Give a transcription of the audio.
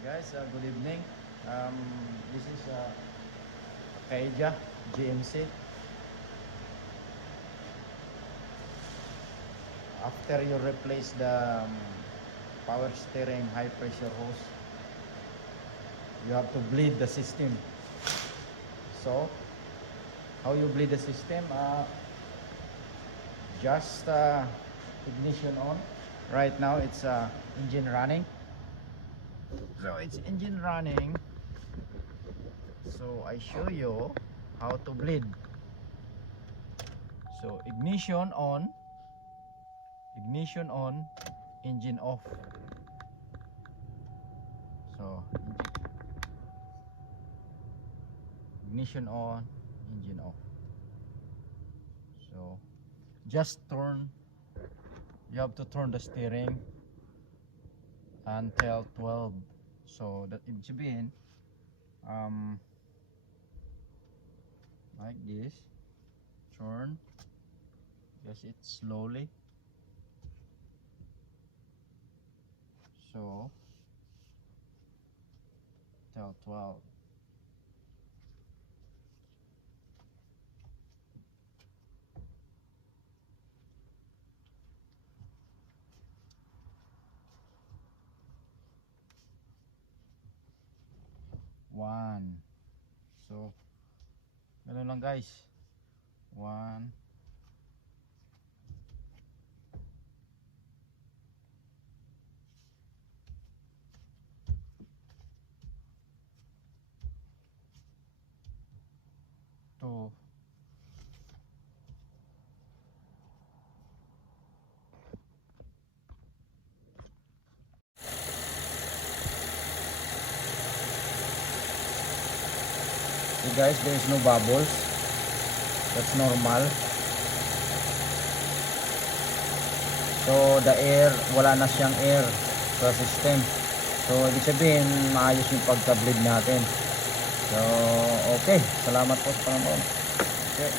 Guys, good evening. This is Acadia GMC. After you replace the power steering high pressure hose, you have to bleed the system. So how you bleed the system? Just ignition on. Right now it's engine running. So it's engine running. So I show you how to bleed. So ignition on, engine off. So ignition on, engine off. So just turn. You have to turn the steering until 12. So that it should be in like this. Turn, just it slowly. So till 12. One. So ganun lang guys. 1, 2, 3. Guys, there is no bubbles. That's normal. So the air, wala na siyang air sa system. So ibig sabihin maayos yung pagka-bleed natin. So okay, salamat po sa panonood. Okay.